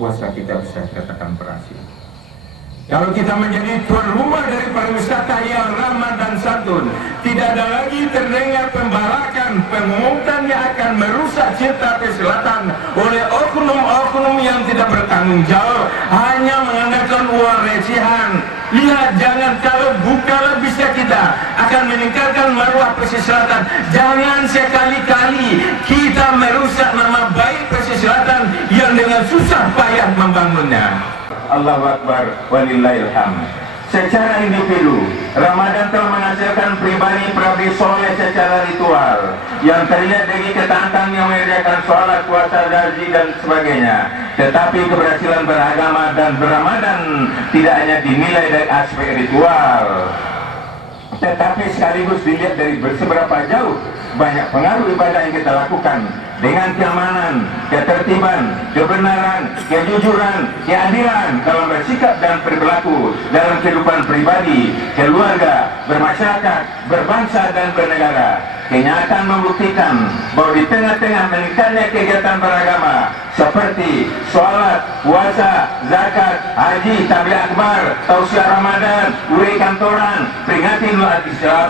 puasa kita bisa katakan berhasil. Kalau kita menjadi tuan rumah dari pariwisata yang ramah dan santun, tidak ada lagi terdengar pembalakan, pengumuman yang akan merusak citra keselatan oleh oknum-oknum yang tidak bertanggung jawab, hanya mengandalkan uang recehan. Lihat, jangan, kalau bukalah bisa kita akan meningkatkan maruah pesisir selatan. Jangan sekali-kali kita merusak nama baik pesisir selatan yang dengan susah payah membangunnya. Allahu Akbar walillahil hamd. Secara individu, Ramadan telah menghasilkan pribadi soleh secara ritual yang terlihat dari ketaatan yang mengerjakan sholat, puasa, haji dan sebagainya. Tetapi keberhasilan beragama dan berramadan tidak hanya dinilai dari aspek ritual, tetapi sekaligus dilihat dari seberapa jauh banyak pengaruh ibadah yang kita lakukan dengan keamanan, ketertiban, kebenaran, kejujuran, keadilan dalam bersikap dan berperilaku dalam kehidupan pribadi, keluarga, bermasyarakat, berbangsa dan bernegara. Kenyataan membuktikan bahwa di tengah-tengah meningkatnya kegiatan beragama seperti sholat, puasa, zakat, haji, tabligh akbar, tausiah Ramadan, ure kantoran, peringati Idul Adha,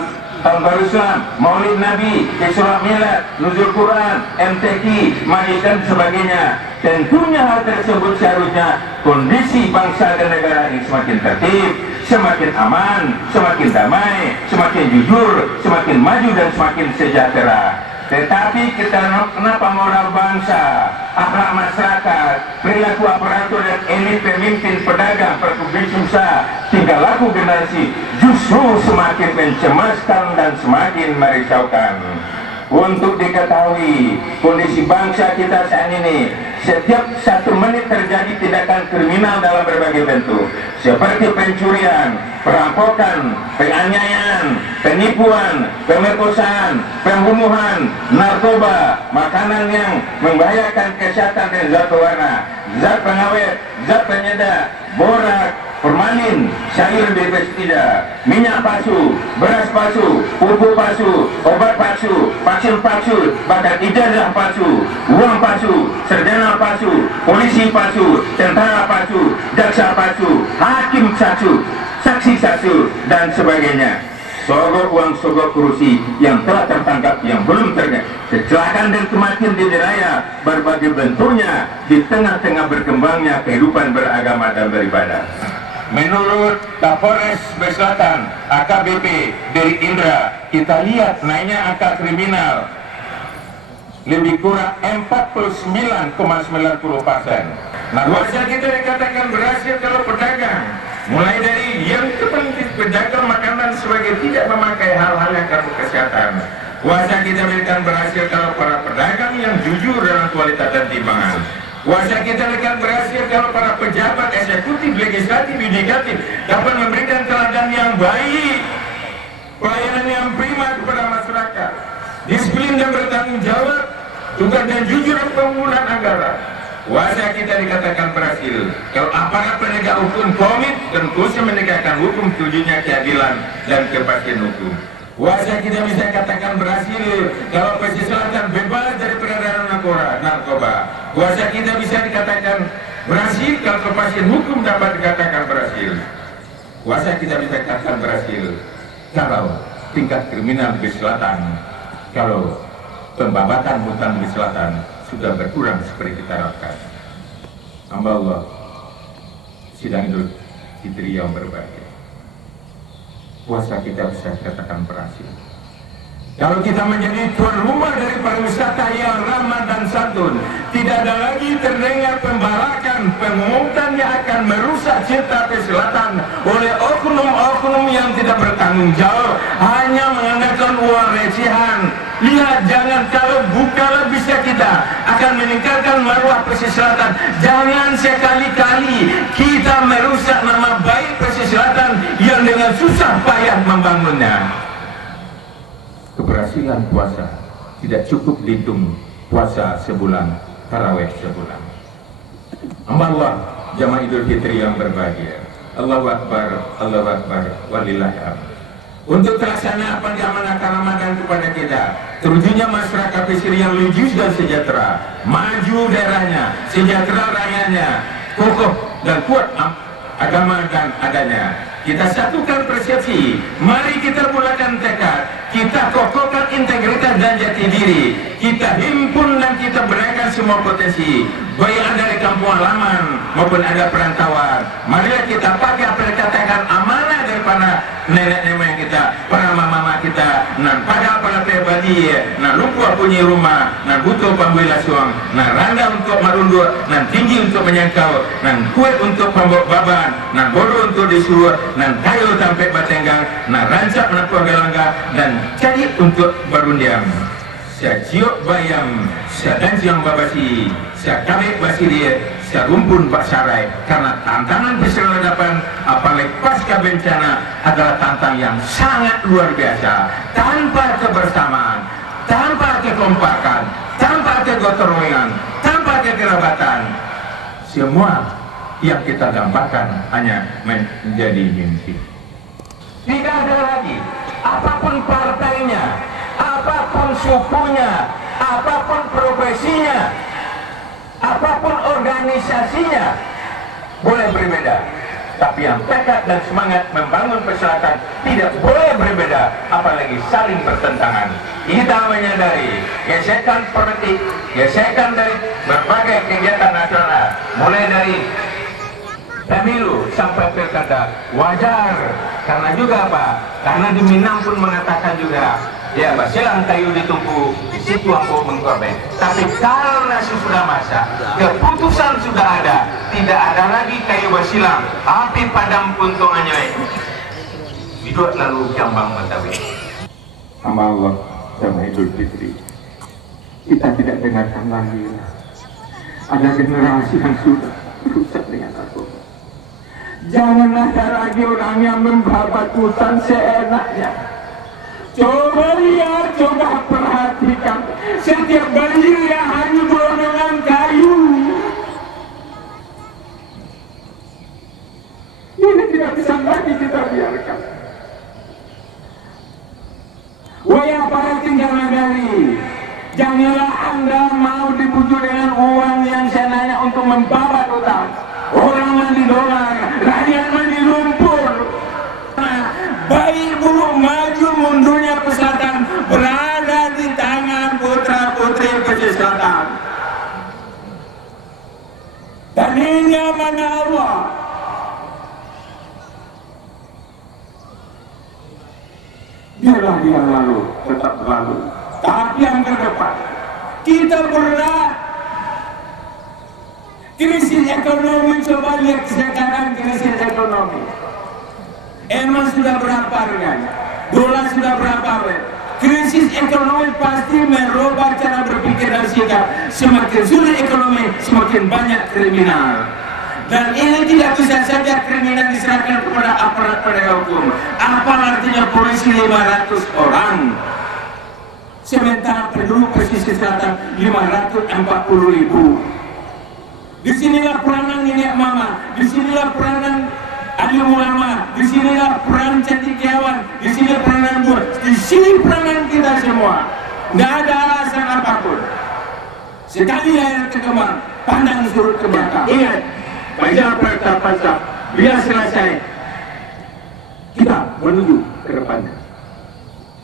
Tahun Baru Islam, Maulid Nabi, Isra Milad, Nuzul Quran, MTQ, Majlis dan sebagainya. Tentunya hal tersebut seharusnya kondisi bangsa dan negara ini semakin tertib, semakin aman, semakin damai, semakin jujur, semakin maju dan semakin sejahtera. Tetapi kita kenapa moral bangsa, akhlak masyarakat, perilaku aparatur dan elit pemimpin pedagang, perkuburan usaha, tingkah laku generasi justru semakin mencemaskan dan semakin merisaukan. Untuk diketahui kondisi bangsa kita saat ini, setiap 1 menit terjadi tindakan kriminal dalam berbagai bentuk, seperti pencurian, perampokan, penganiayaan, penipuan, pemerkosaan, pembunuhan, narkoba, makanan yang membahayakan kesehatan dan zat pewarna, zat pengawet, zat penyedap, borak, formalin, sayur pestisida, minyak palsu, beras palsu, pupuk palsu, obat palsu, vaksin palsu, bahkan ijazah palsu, uang palsu, sarjana palsu, polisi palsu, tentara palsu, jaksa palsu, hakim palsu, saksi palsu dan sebagainya. Sogok uang, sogok kursi yang telah tertangkap, yang belum tertangkap, kecelakaan dan kematian di raya berbagai bentuknya di tengah-tengah berkembangnya kehidupan beragama dan beribadah. Menurut Kapolres Selatan AKBP dari Indra, kita lihat naiknya angka kriminal lebih kurang 49,90%. Nah, wajah kita dikatakan berhasil kalau pedagang, mulai dari yang terpenting pedagang makanan sebagai tidak memakai hal-hal yang karena kesehatan. Wajah kita dikatakan berhasil kalau para pedagang yang jujur dalam kualitas dan timbangan. Wajah kita akan berhasil kalau para pejabat eksekutif, legislatif, yudikatif dapat memberikan teladan yang baik, pelayanan yang prima kepada masyarakat, disiplin dan bertanggung jawab, tugas dan jujur penggunaan anggaran. Wajah kita dikatakan berhasil kalau aparat penegak hukum komit dan khusus menegakkan hukum, tujuannya keadilan dan kepastian hukum. Wajah kita bisa katakan berhasil kalau pesisir selatan bebas dari peredaran narkoba. Wajah kita bisa dikatakan berhasil kalau kepastian hukum dapat dikatakan berhasil. Wajah kita bisa katakan berhasil kalau tingkat kriminal di selatan, kalau pembabatan hutan di selatan sudah berkurang seperti kita harapkan. Hamba Allah, sidang Idul Fitri yang berbahagia, puasa kita bisa katakan berhasil. Kalau kita menjadi tuan rumah dari pariwisata yang ramah dan santun, tidak ada lagi terdengar pembalakan, pengumuman yang akan merusak citra keselatan oleh oknum-oknum yang tidak bertanggung jawab, hanya mengandalkan uang recehan. Lihat, jangan, kalau bukalah bisa kita akan meningkatkan maruah pesisir selatan. Jangan sekali-kali kita merusak nama baik pesisir selatan yang dengan susah payah membangunnya. Keberhasilan puasa tidak cukup dihitung puasa sebulan, tarawih sebulan. Allah, jamaah Idul Fitri yang berbahagia, Allahu Akbar, Allahu Akbar, walillahil hamd. Untuk terlaksana apa yang diamanahkan Ramadan kepada kita, terwujudnya masyarakat pesisir yang luju dan sejahtera, maju daerahnya, sejahtera rakyatnya, kokoh dan kuat agama dan adanya. Kita satukan persepsi, mari kita mulakan tekad, kita kokohkan integritas dan jati diri, kita himpun dan kita berikan semua potensi, baik yang ada di kampung halaman maupun ada perantauan. Marilah kita pakai apa yang dikatakan amanah daripada nenek-nenek kita, para mama kita, nan pada pribadi, nan lupa punya rumah, nan butuh pambil suang, nan randa untuk marundur, nan tinggi untuk menyangkau, nan kuat untuk pambok baban, nan bodoh untuk disuruh, nan kayu sampai batenggang, nan rancak menempuh galangga, dan cari untuk berundiam. Saya ciok bayam, saya danjang babasi, saya kabik basiria, saya rumpun baksarai. Karena tantangan perseradapan, apalagi pasca bencana, adalah tantangan yang sangat luar biasa. Tanpa kebersamaan, tanpa kekompakan, tanpa kegotong royongan, tanpa kekerabatan, semua yang kita dambakan hanya menjadi mimpi. Tidak ada lagi, apapun partainya, apapun sukunya, apapun profesinya, apapun organisasinya, boleh berbeda. Tapi yang tekad dan semangat membangun persyaratan tidak boleh berbeda, apalagi saling bertentangan. Kita menyadari gesekan politik, gesekan dari berbagai kegiatan nasional, mulai dari pemilu sampai pilkada, wajar. Karena juga apa? Karena di Minang pun mengatakan juga, ya basilang kayu ditumpu, di situ ampuh mengkorban. Tapi karena sudah masa, keputusan sudah ada, tidak ada lagi kayu basilang, api padam puntung anyoy. Hidup lalu jambang Betawi. Hamba Allah sama Idul Fitri, kita tidak dengarkan lagi ada generasi yang sudah rusak dengan narkoba. Jangan ada lagi orang yang membabat hutan seenaknya. Coba lihat, coba perhatikan, setiap banjir yang hanyut dengan kayu. Ini tidak bisa lagi kita biarkan. Wahai para tinggal negari, janganlah Anda mau dibujuk dengan uang yang senanya untuk membabat hutang. Orang mandi dolar, rakyat mandi lumpur. Baik buruk maju mundurnya pesatan berada di tangan putra-putri pesisir selatan. Dan ini amanah Allah. Biarlah dia lalu, tetap berlalu. Tapi yang ke depan, kita berat. Krisis ekonomi, coba lihat sekarang krisis ekonomi. Emas sudah berapa harganya? Dolar sudah berapa? Krisis ekonomi pasti merubah cara berpikir dan sikap. Semakin sulit ekonomi, semakin banyak kriminal. Dan ini tidak bisa saja kriminal diserahkan kepada aparat penegak hukum. Apa artinya polisi 500 orang? Sementara penduduk pesisir selatan 540.000. Disinilah peranan nenek mama, disinilah peranan alim ulama, disinilah peran cendekiawan, disinilah peranan buat, disini peranan kita semua. Tidak ada alasan apapun. Sekali layar terkembang, pandang surut ke belakang. Ingat, baca pertapasa, biar selesai. Kita menuju ke depannya.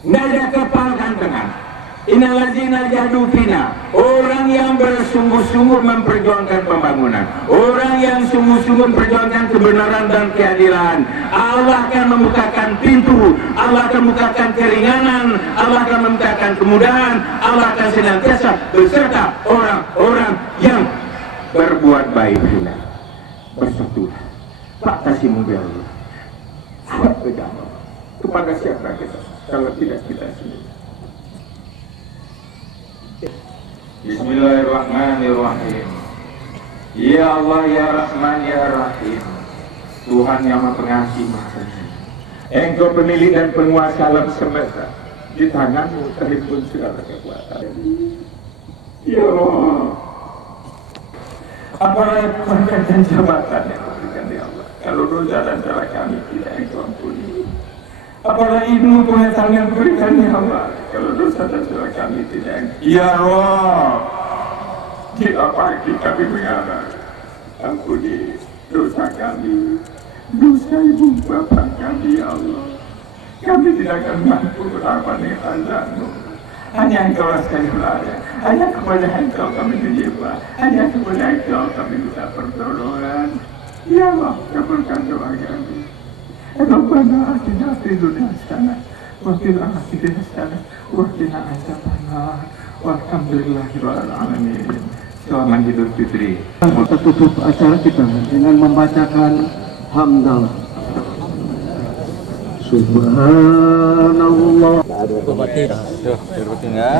Tidak ada kepal gantengan. Innallazina jahadu fina, orang yang bersungguh-sungguh memperjuangkan pembangunan, orang yang sungguh-sungguh memperjuangkan kebenaran dan keadilan, Allah akan membukakan pintu, Allah akan membukakan keringanan, Allah akan membukakan kemudahan, Allah akan senantiasa beserta orang-orang yang berbuat baik. Bersatulah, Paktasimu biarlah, kuat pegangan kepada siapa kita, kalau tidak kita sendiri. Bismillahirrahmanirrahim. Ya Allah, ya Rahman, ya Rahim, Tuhan yang Maha Pengasih, Maha Penyayang. Engkau pemilik dan penguasa alam semesta, di tanganmu terhimpun segala kekuatan. Ya Allah, apalagi pangkat dan jabatan yang kau berikan ya Allah, kalau dosa dan salah kami tidak engkau ampuni. Apalagi ilmu pengetahuan yang berikan ya Allah, kalau dosa dan salah kami tidak. Ya Allah, di apa kami mengalah, ampuni dosa kami, dosa ibu bapak kami ya Allah. Kami tidak akan mampu berapa dengan azab-Mu. Hanya Engkau sekali pelaya, hanya kepada Engkau kami menyembah, hanya kepada Engkau kami minta pertolongan. Ya Allah, kabulkan doa kami. Rabbana atina fid dunya hasanah wa fil akhirati hasanah wa qina adzabannar. Walhamdulillahirabbil alamin. Selamat Idul Fitri. Kita tutup acara kita dengan membacakan hamdalah. Subhanallah. Tuh, ya.